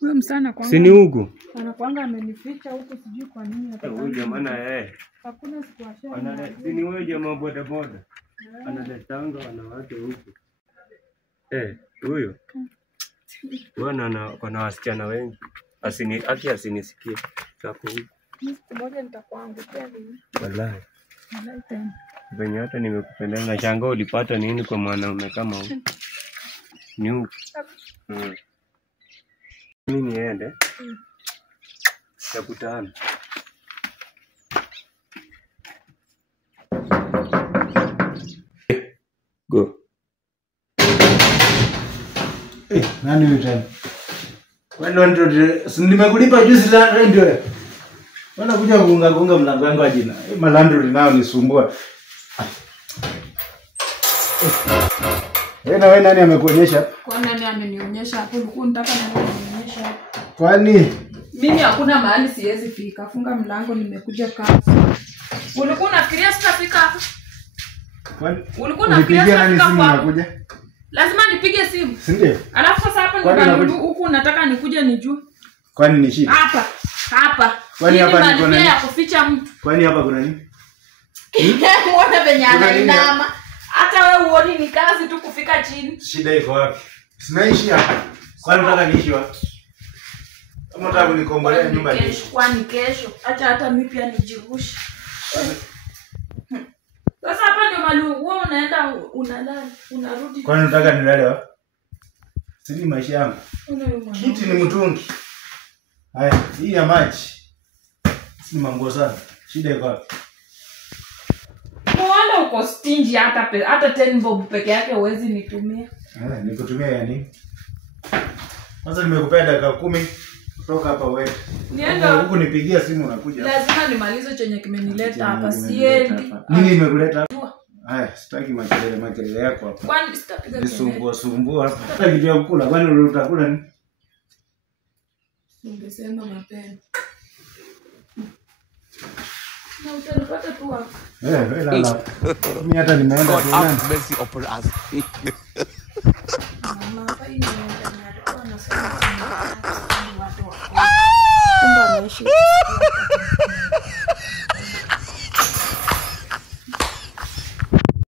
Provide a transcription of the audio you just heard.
Huyo msana kwanga. Si ni huko? Anakuanga amenificha huko sijui kwa nini hata. Huyo jamaa hakuna siku ashia. Si ni huyo jamaa boda boda. Analetanga wanawake huko. Huyo. Bwana kuna wasichana wengi. Asinisikie. Sako huko. Siku moja nitakuangukia hivi. Wallahi. Venye hata nimekupenda na shanga ulipata nini kwa mwanaume kama huyo? Ni huko. Mimi niende. Tutakutana. Go. Nani yule tena? Wewe ndio nimekulipa juzi la ndio. Wana kuja kuunga mlango wangu ajina. Malandro nao nisumbua. Wewe nani amekuonyesha? Kwa nani amenionyesha hapo? Ulikuwa unataka nani anionyesha hapo? Kwani mimi hakuna mahali siwezi fika. Funga mlango, nimekuja kazi. Ulikuwa unafikiria sitafika hapo? Kwani ulikuwa unafikiria sitafika hapo? Unakuja? Lazima nipige simu. Si ndio? Alafu sasa hapa nikanundu huku nataka nikuje nijue. Kwani ni shida? Hapa. Kwani hapa ni kuna nini? Ya kuficha mtu. Kwani hapa kuna nini? Muone venye anainama. Hata wewe uone ni kazi tu kufika chini. Shida iko wapi? Sinaishi hapa. Kwani unataka niishi wapi? Kama unataka kunikombolea nyumba hii. Kwani kesho. Acha hata mimi pia nijirushe. Sasa hapa ndio mali wewe unaenda unalala, unarudi. Kwani unataka nilale wapi? Sini maisha yangu. Kiti ni mtungi. Haya, hii ya maji. Si mango sana. Shida iko wapi? Muone uko stingy hata 10 bob peke yake uwezi nitumia. Nikutumia ya nini? Sasa nimekupea dakika 10 kutoka hapa wewe. Nienda huku nipigia simu unakuja. Lazima nimalize chenye kimenileta hapa, siendi. Nini imekuleta hapa? Haya, sitaki makelele yako hapa. Kwani sitapiga kelele? Sumbua hapa. Hata kitu ya kukula, kwani utakula nini? Ningesema mapema. Na utanipata tu hapo. Wewe lala. Mimi hata nimeenda tu nani? Mercy upon us. Mama hapa hii ndio anasema watu wa. Kumbe anaishi.